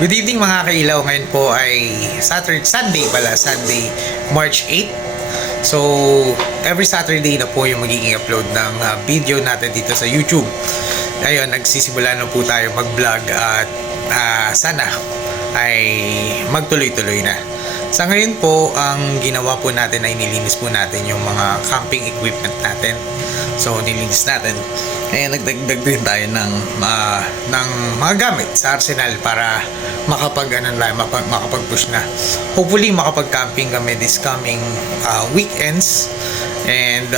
Good evening mga kailaw. Ngayon po ay Sunday, March 8. So, every Saturday na po yung magiging upload ng video natin dito sa YouTube. Ngayon, nagsisimula na po tayo mag-vlog at sana ay magtuloy-tuloy na. Sa ngayon po, ang ginawa po natin ay nilinis po natin yung mga camping equipment natin. So, nilinis natin. Ngayon, nagdagdag din tayo ng mga gamit sa arsenal para makapag-push na. Hopefully, makapag-camping kami this coming weekends. And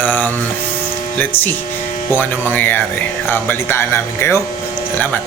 let's see kung anong mangyayari. Balitaan namin kayo. Salamat!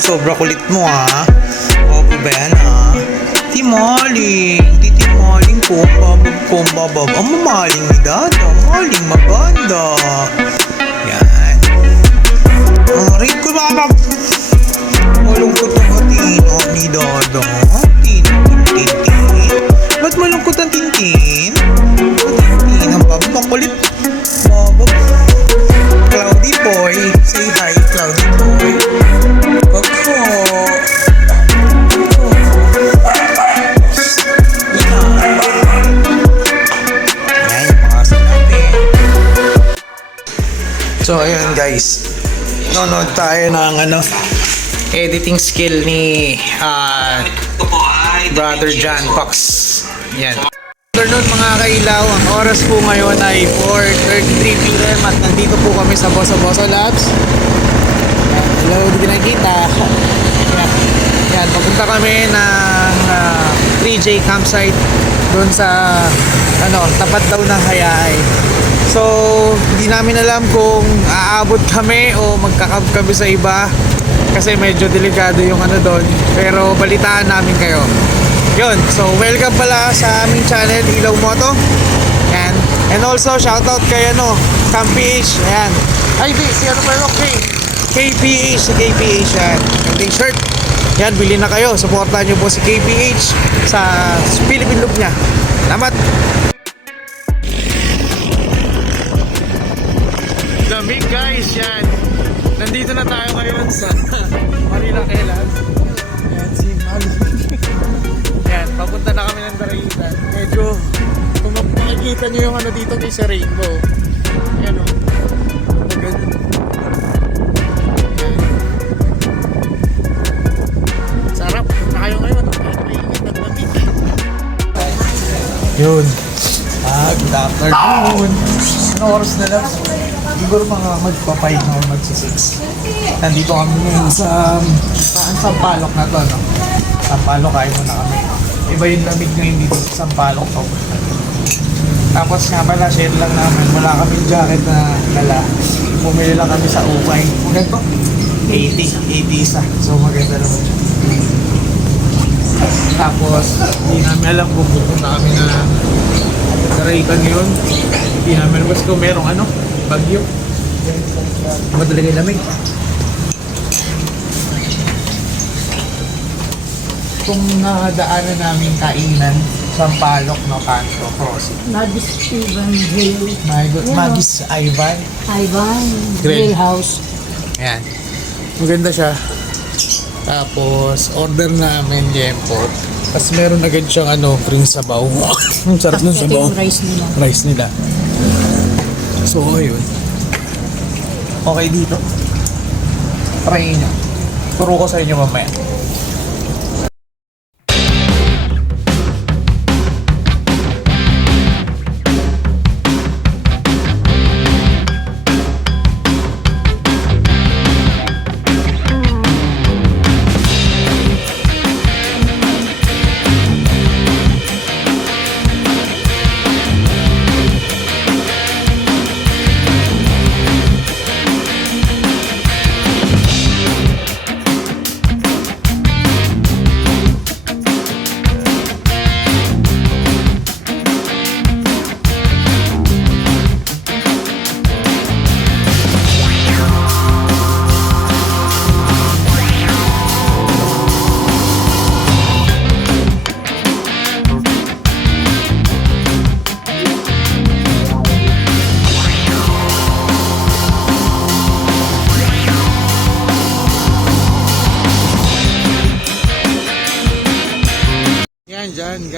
Sobra kulit mo Okay ba yan Titimaling ko. Babab. Ang mamaling ni Dada. Maling maganda. Yan. Rin ko babab. Malungkot ang hatino ni Dada. Tintin. Ba't malungkot ang tintin? Tintin ang babab. Kulit. Babab. Cloudy boy. Say hi, Cloudy boy. So ayun guys, nanonood tayo ng editing skill ni Brother John Fox. Yan. Afternoon mga kailaw, ang oras po ngayon ay 4:33 PM at nandito po kami sa Boso Labs. Hello, hindi nakikita. Yan, papunta kami ng 3J campsite doon sa tapat daw ng Hayay. So, hindi namin alam kung aabot kami o magkakab kami sa iba kasi medyo delikado yung doon. Pero balitaan namin kayo. Yun, so welcome pala sa aming channel, Ilaw Moto. Yan. And also, shoutout kay CampPH. Ayan. Ay, di, si pa yun? Okay. KPH, si KPH yan. Yung shirt. Yan, bili na kayo. Supportan nyo po si KPH sa Philippine look niya. Salamat! Lamig guys, yan. Nandito na tayo ngayon sa Manila Kailan. Yan, si Malu. Yan, papunta na kami ng Daraitan. Medyo, kung makikita nyo yung dito ni sa Rainbow. Yan o. Maganda. Sarap. Punta kayo ngayon. Yun. Good afternoon. Ano oras na lang? Siguro mga magpa-5 na o magsa-6. Nandito kami ngayon sa Sampaloc na to, Sampaloc, kain muna kami. Iba yung lamig ngayon dito sa Sampaloc. Tapos nga pala, share lang namin. Wala kaming jacket na dala. Bumili lang kami sa Upay. Maganda to? 80 isa. So maganda naman siya. Tapos, hindi namin alam kung pupunta kami na Daraitan ngayon. Hindi namin alam kung merong bagyo. Madaling lamig. Kung nadaanan namin kainan Sampaloc, Canto, Crossing. Magis Ivan Hill. Magis Ivan Grill House. Ayan. Maganda siya. Tapos, order namin Jempo. Tapos meron agad siyang green sabaw. Ang sarap ng sabaw. Rice nila. So, ayun. Okay dito. Try nyo. Turo ko sa inyo mamaya.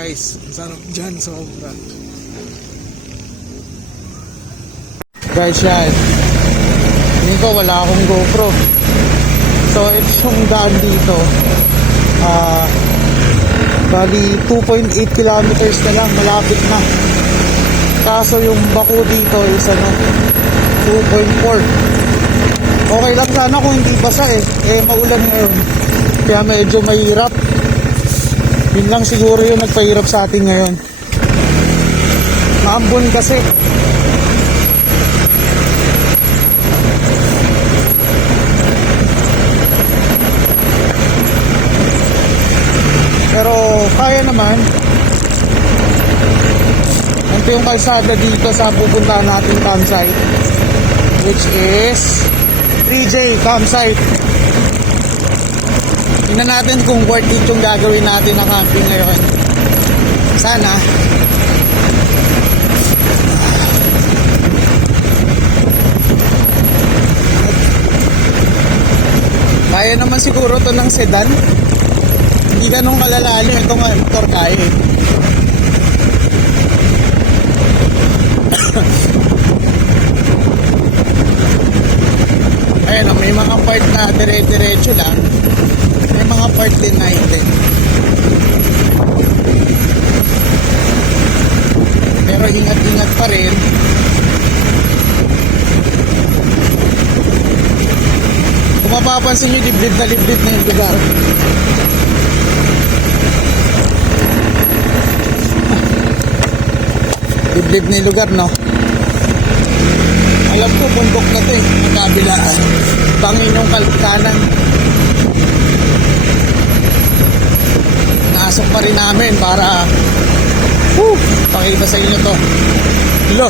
guys. Ang sarap dyan, sobra. Guys, yan. Hindi ko, wala akong GoPro. So, ito yung daan dito. Bali, 2.8 kilometers na lang, malapit na. Kaso yung bako dito is 2.4. Okay lang sana kung hindi basa maulan ngayon. Kaya medyo mahirap. Yun lang siguro yung nagpahirap sa atin ngayon. Maambon kasi. Pero kaya naman. Ito yung kalsada dito sa pupuntahan natin campsite, which is 3J campsite. Tingnan natin kung worth it yung gagawin natin na camping ngayon. Sana. Kaya naman siguro to ng sedan. Hindi ganun kalalalim. Ito nga, motor kaya eh. Ayan, may mga part na dire-diretso lang. May mga part din na hindi. Pero ingat-ingat pa rin. Kung mapapansin nyo, liblib na yung lugar. Liblib na yung lugar, no? Alam ko, bundok na to magkabilaan. Bangin yung kanan. Naasok pa rin namin para pakita sa inyo to. Hello.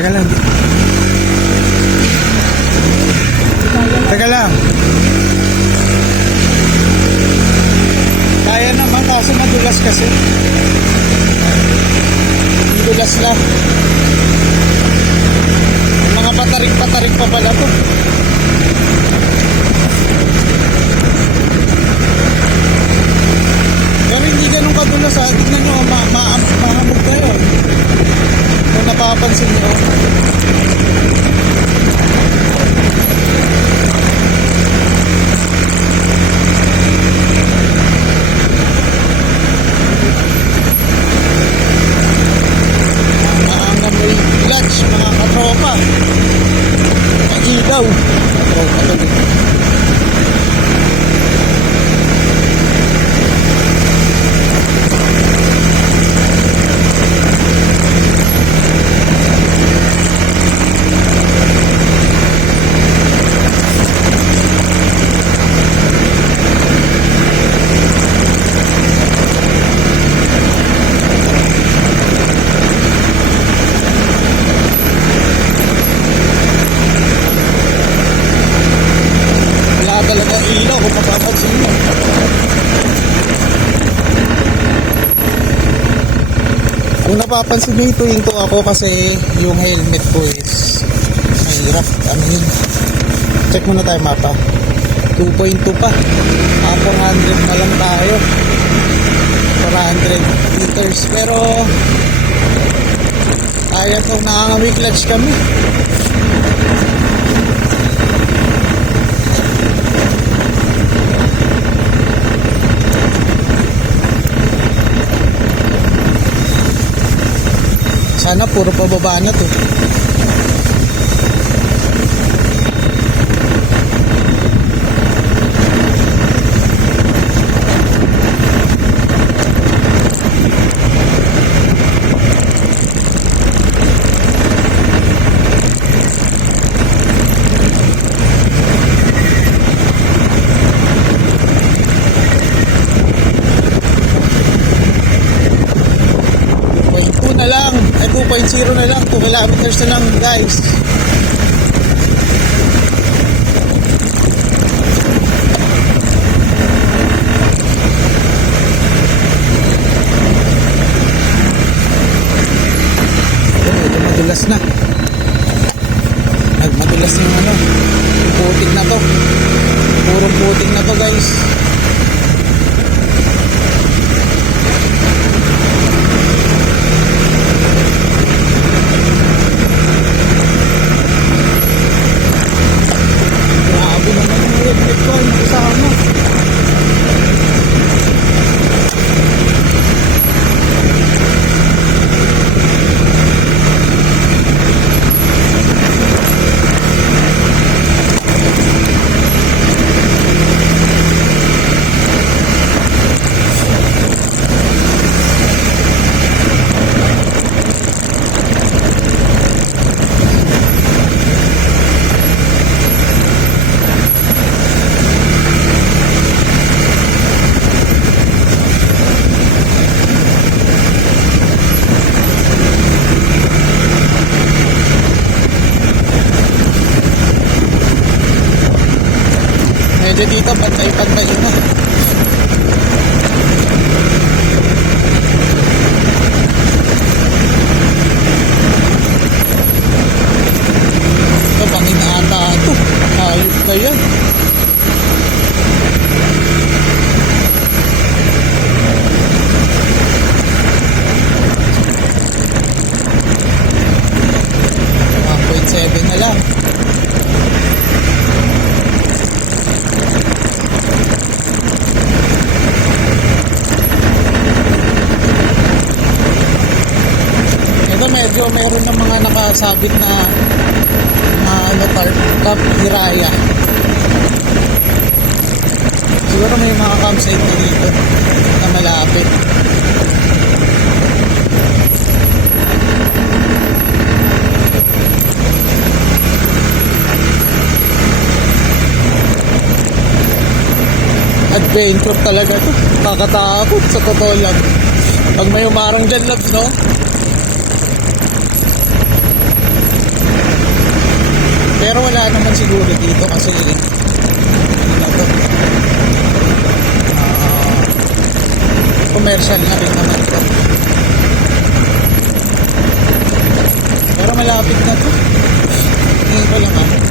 Teka lang. Teka lang. Kaya naman kasi madulas kasi. Madulas lang. Mga patarik-patarik pa pala to. Pero hindi ganun kadulas ha. Tignan nyo, mahamog kayo. Kung napapansin nyo. Mga may clutch, mga katropa. Mga ilaw. Katropa to. Talaga ilaw kung mapapansin mo. Kung napapansin nyo, ito ako kasi yung helmet ko is mahirap. Check muna tayo mapa. 2.2 pa. 400 na lang tayo. 400 meters. Pero kaya itong nakangami clutch kami. Sana puro pababa na to. Na lang, 2.0 na lang, 2 kilometers na lang guys. dito guys. Grabe naman yung electric ko, yung kasama. Medyo dito, pantay-pantay na. Ito, pangin ata ito. Ayos na yan. .7 na lang. Medyo meron ng mga nakasabit na tarp hiraya. Siguro may mga campsite na dito na malapit. Adventure talaga to. Kakatakot sa totoo lang. Pag may umarang dyan, loves, no? Pero wala naman siguro dito kasi ano to, commercial na rin naman to. Pero malapit na to. Tingin ko lang ito na.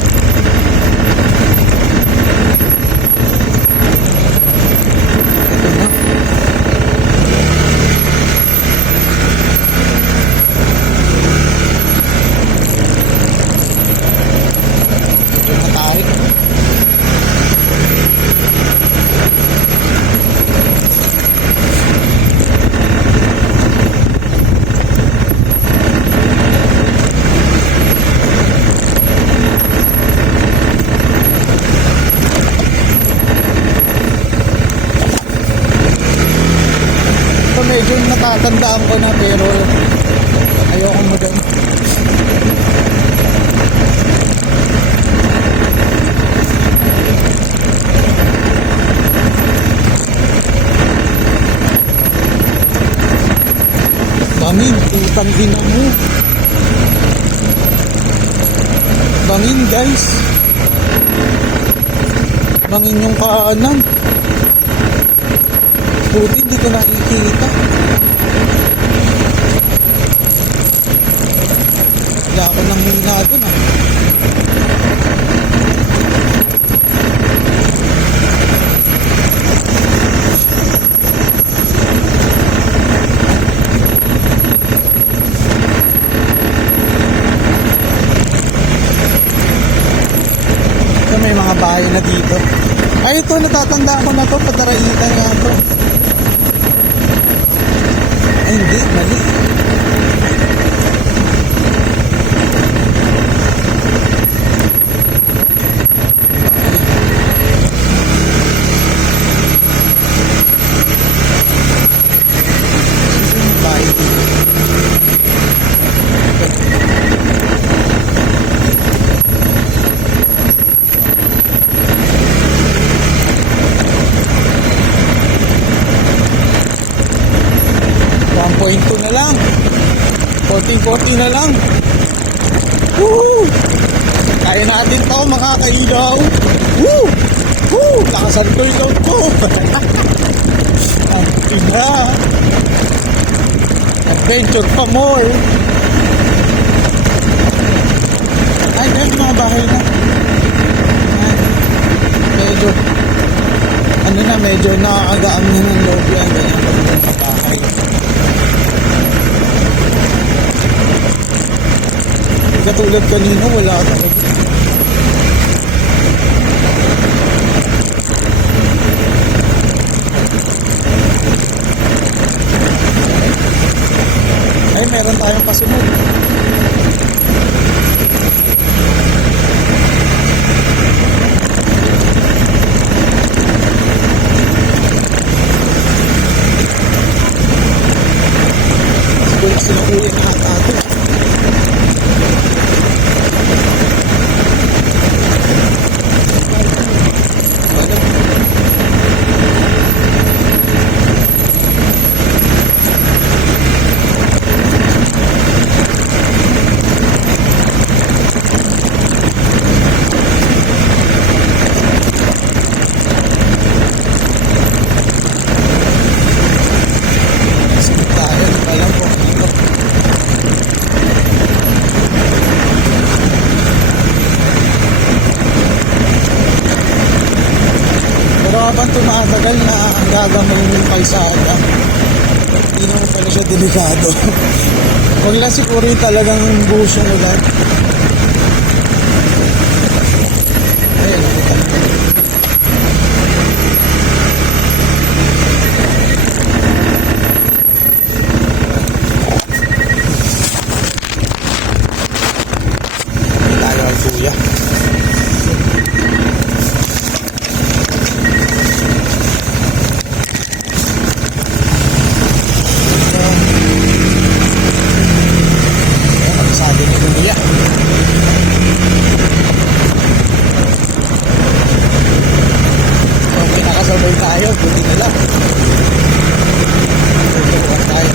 Medyo natatandaan ko na pero ayoko mo dyan. Bangin, utang din mo. Bangin guys. Bangin yung kaanan. Buti hindi ko nakikita. Wala ako nang hina doon Ito may mga bahay na dito. Ay ito, natatandaan ko na to. Padaraitan nga to. Ay hindi, mali. Na lang 14-14 na lang. Woo! Kaya natin to mga kailaw. Woo! Woo! Lakasan ko yung load ko. Ang tina. Adventure pa more. Ay, dahil mga bahay na. Ay, medyo ano na, medyo nakakagaan na ng loob yan. Ganyan pag mga bahay. Katulad kanina, wala talaga. Ay, meron tayong kasunod. Sinukuhin na ata ito. Habang tumatagal na gagamay yung kalsada, hindi naman pala siya delikado. Huwag lang siguro yung talagang buhos yung ulan. Ayun, nakita mo. Tayo ang kuya. Sabi ni Kuya. Kung pinakasabay tayo, buti na lang. Tuturuan tayo.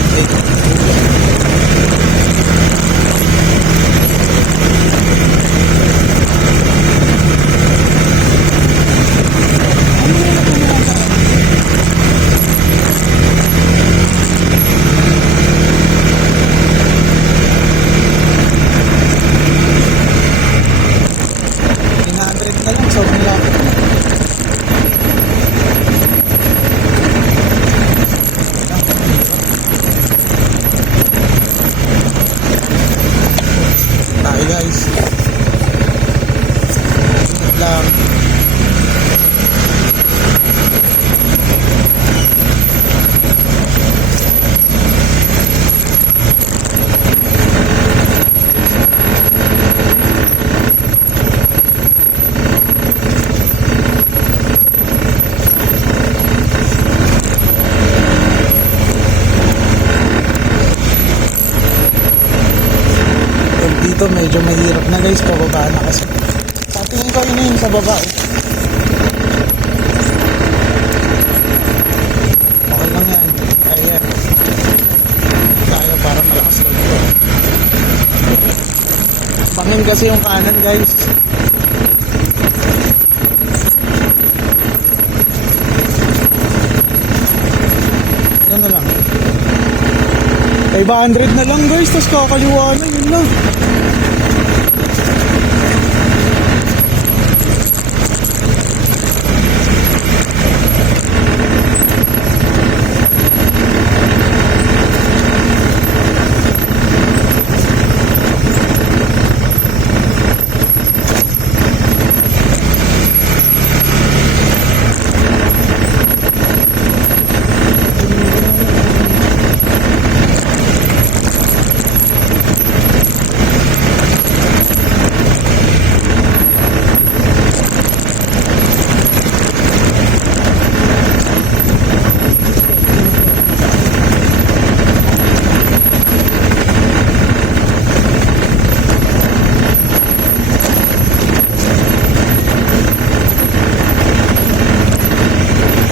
Sobrang lapit na. Tayo guys. Ingat lang. Dito medyo mahirap na guys, pababa na kasi. Patingin ko yun sa baba eh. Okay lang yan. Ayan. Tayo para malakas lang ito. Bangin kasi yung kanan guys. Ano na lang. 500 na lang guys, tapos kakaliwa na yun na.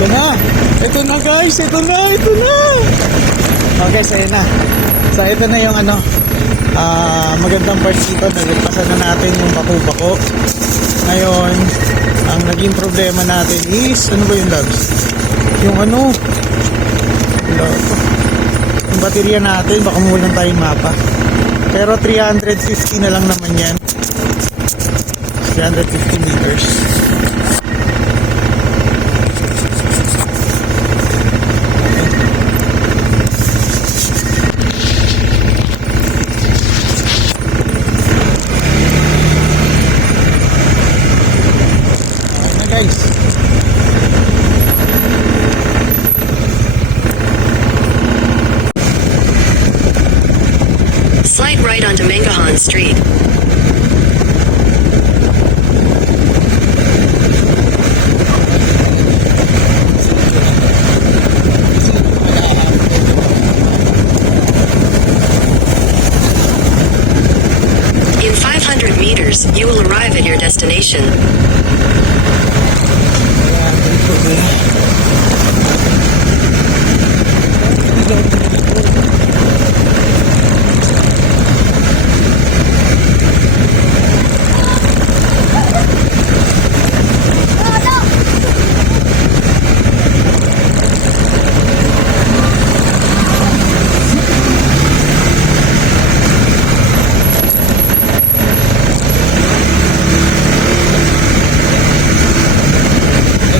Ito na. Ito na guys. Ito na. Ito na. Okay, so yun na. So ito na yung ano. Magandang part dito. Nagpasan na natin yung bako-bako. Ngayon, ang naging problema natin is, ano ba yung loves? Yung ano, yung baterya natin, baka mulang tayong mapa. Pero 350 na lang naman yan. 350 meters. Slide right onto Mangahan Street. In 500 meters, you will arrive at your destination.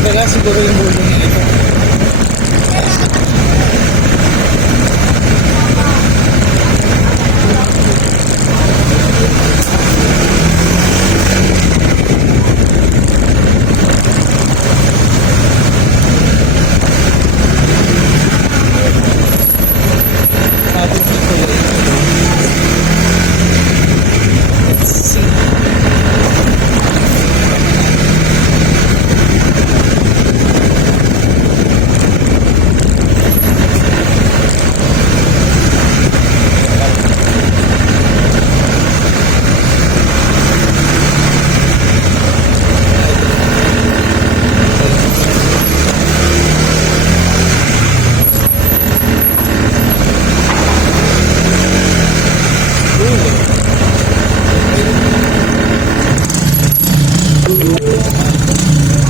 Kaya siguro yung bulo niya ito. Sabi dito yun. Let's see.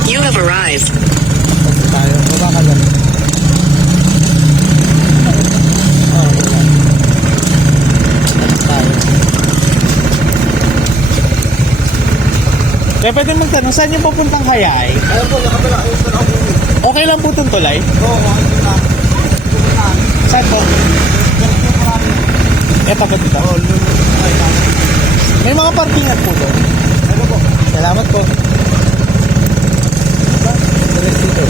You have arrived. Tayo, baba ka lang. Oh, baba. Tayo. Kaya pwede magtanong, saan yung pupuntang Hayay? Ayun po, nakabala. Ayun po, nakabala. Okay lang po itong tulay? Oo, ayun na. Saan po? Eto po dito. Oo, ay, na. May mga parkingan po doon. Ano po? Salamat po. Direct dito.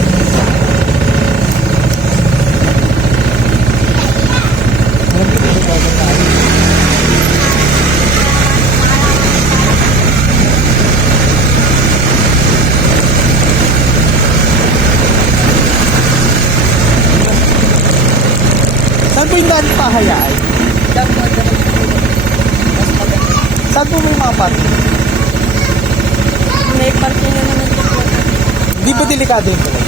Saan po yung daan pa Hayay? Saan po may mga parking? May parking na naman dito. Hindi po delikado yung tulay.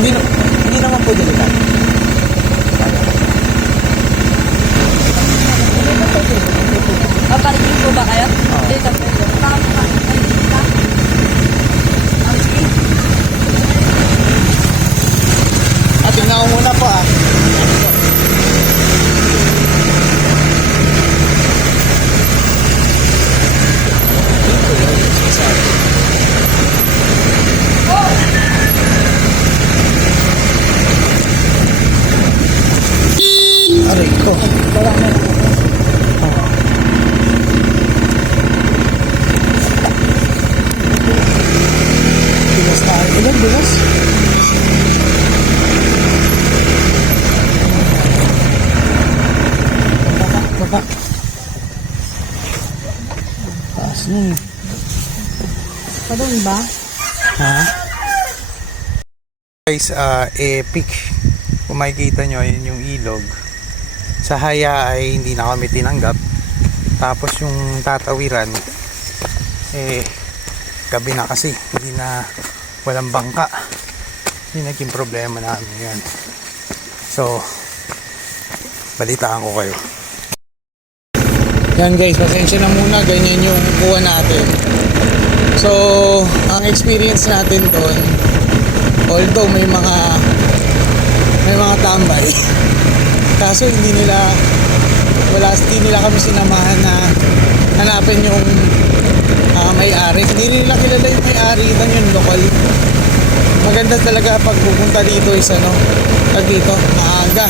Hindi naman po delikado. Parking po ba kayo? Dito po. Tingnan ko muna po ah. Aray ko. Bilas tayo. Ilan bilas? Baba. Taas nun. Padong ba? Ha? Guys, epic. Kung makikita nyo, yun yung ilog. Sa Haya ay hindi na kami tinanggap. Tapos yung tatawiran, gabi na kasi. Hindi na, walang bangka. Yung naging problema namin yan. So, balitaan ko kayo. Yan guys, pasensya na muna, ganyan yung kuha natin. So, ang experience natin doon, although may mga tambay, kaso hindi nila kami sinamahan na hanapin yung may-ari. Hindi nila kilala yung may-ari, yung lokal. Maganda talaga pag pupunta dito is dito, maaga.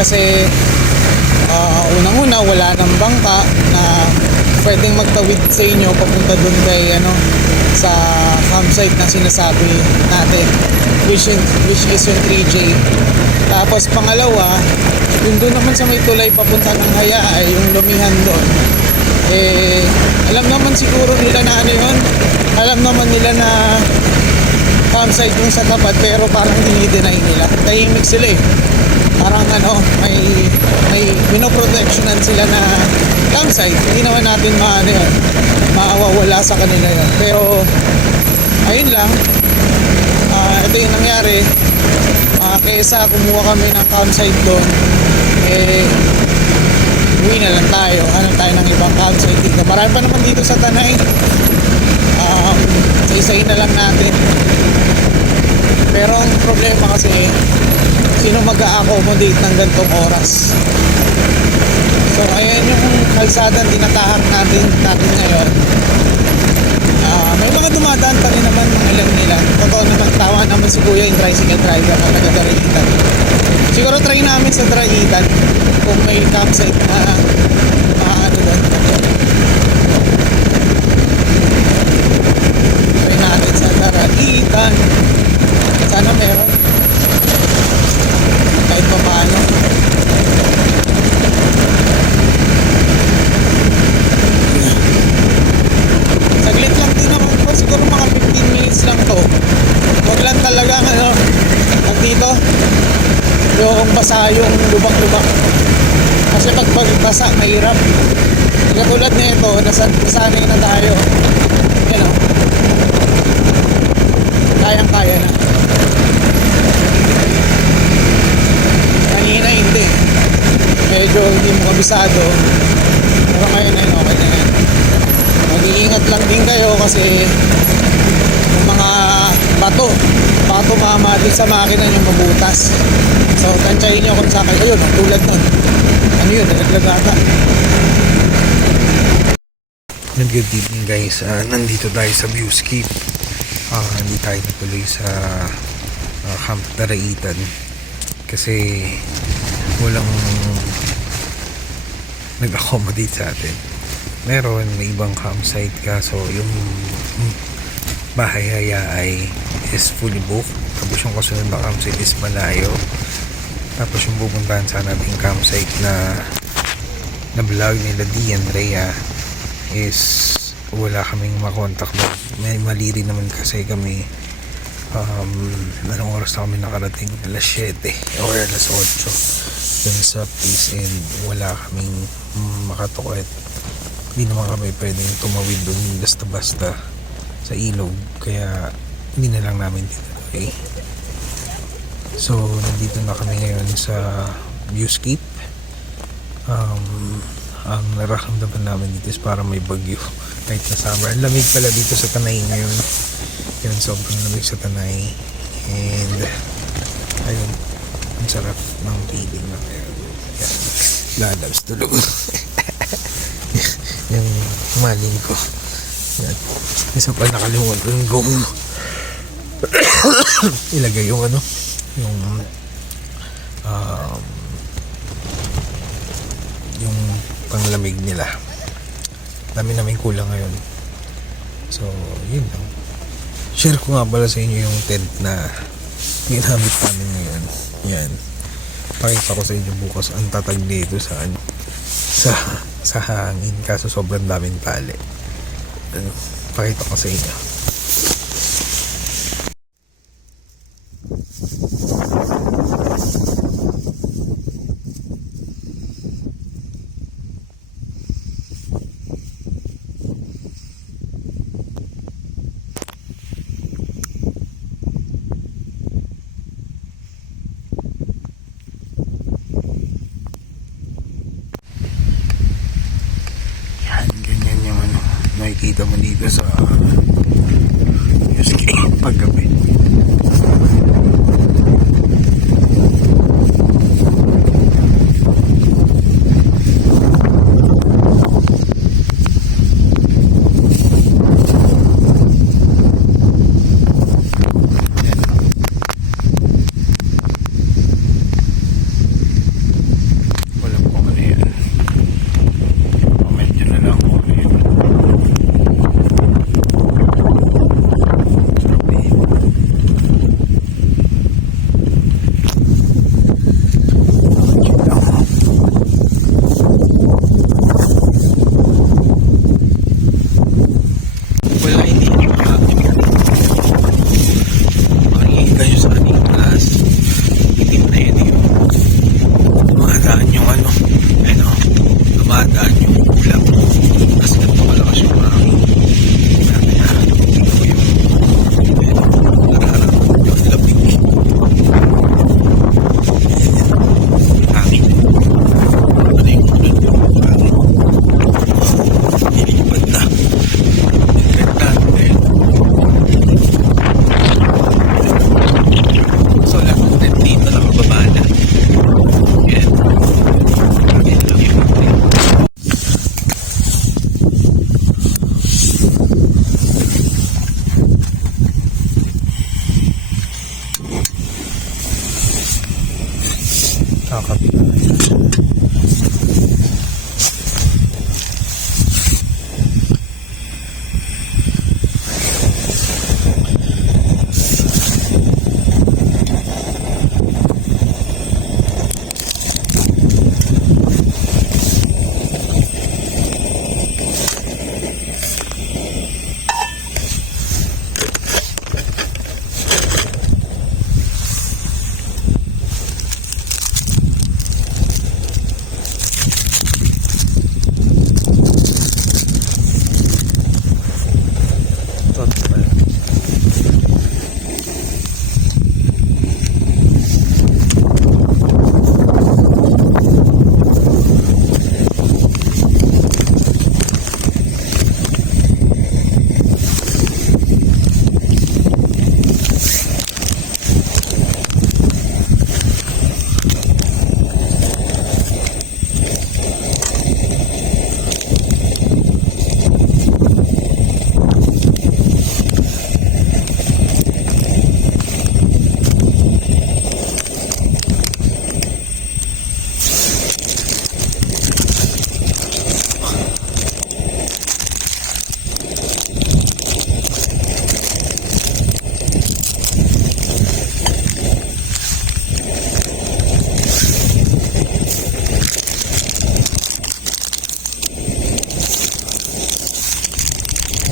Kasi unang-una wala nang bangka na pwedeng magtawid sa inyo papunta dun kay campsite na sinasabi natin, which is yung 3J. Tapos pangalawa, yung doon naman sa may tulay papunta ng Haya ay yung lumihan doon. Alam naman siguro nila na ano yun, alam naman nila na campsite yung sa tapat, pero parang dinideny nila. Tahimik sila eh. Parang may pinoprotectionan sila na campsite. Hindi naman natin mawawala sa kanila yun. Pero ayun lang, ito yung nangyari. Kaysa kumuha kami ng campsite doon, uwi na lang tayo. Hanap tayo ng ibang campsite dito. Marami pa naman dito sa Tanay. Isa-isahin na lang natin. Pero ang problema kasi, sino mag-a-accommodate ng gantong oras? So ayan yung kalsadang tinatahak natin ngayon. May mga dumadaan pa rin naman, mga ilan nila. Totoo naman, tawa naman si Kuya yung tricycle driver na taga-Daraitan. Siguro try namin sa Daraitan kung may campsite na ano doon. Try natin sa Daraitan. Sana meron. Kahit pa paano. Saglit lang din naman po. Siguro mga 15 minutes lang to. Huwag lang talaga dito yung basa yung lubak-lubak. Kasi pag basa, mahirap. Katulad na ito, nasanay na tayo. Yan o. Kayang-kaya na. Kanina hindi. Medyo hindi mo kabisado. Pero ngayon ay okay na yan. Mag-iingat lang din kayo kasi yung mga bato tumama din sa makina yung mabutas. So tansyahin nyo kung saan kayo. Ayun, tulad nun. Ano yun? Nalaglag ata. Good evening guys, nandito tayo sa Viewscape. Hindi tayo natuloy sa Camp Daraitan kasi walang nag-accommodate sa atin. Meron may ibang campsite kaso yung bahay Haya ay is fully booked. Tapos yung kasunod na campsite is malayo. Tapos yung pupuntahan sa nating campsite na vlog nila D and Rhea is wala kaming makontak doon. May mali rin naman kasi kami anong oras na kami nakarating, alas 7 or alas 8 dun sa place and wala kaming makatukwet. Hindi naman kami pwedeng tumawid dun basta-basta sa ilog kaya hindi na lang namin tinuloy. So nandito na kami ngayon sa Viewscape. Ang nararamdaman namin dito is parang may bagyo kahit na summer. Ang lamig pala dito sa Tanay ngayon. Yan, sobrang lamig sa Tanay. And ayun, ang sarap ng feeling na ngayon. Yan, lalabs tulog. Yung maling ko. Yan. Isa pa nakalimutan kong ilagay yung yung panglamig nila. Dami namin kulang ngayon. So, yun lang. Share ko nga pala sa inyo yung tent na ginamit namin ngayon. Yan. Pakita ko sa inyo bukas ang tatag dito sa hangin kaso sobrang daming tali. Pakita ko sa inyo. Nakikita mo dito sa Viewscape paggabi. Walang kung ano yan. Comment nyo na lang kung ano yun. Nakakapit na.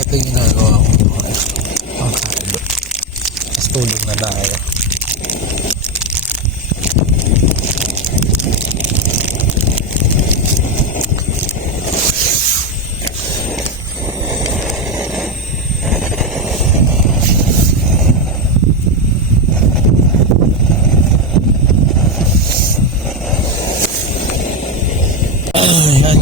Ito yung ginagawa ko. Ang kakalo. Tapos tulog na tayo. Ayan.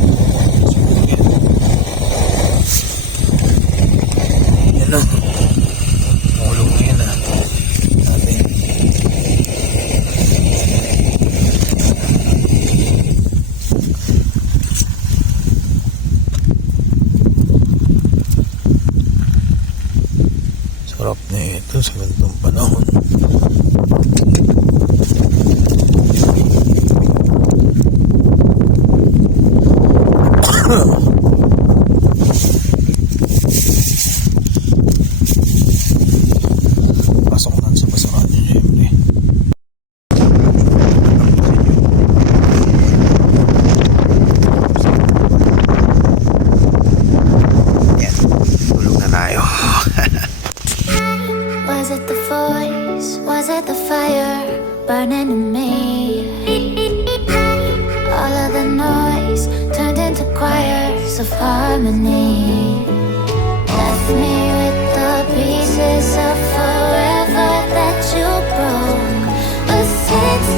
Ano? Mulog na yan natin. Sarap na ito sa ganitong panahon. Pasok na sa basurahan niya, syempre. Yan, tulog na tayo. Was it the voice? Was it the fire burning in me? All of the noise turned into choirs of harmony. Left me with the pieces of forever that you broke. But since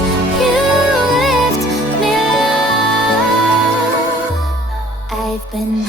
you left me alone, I've been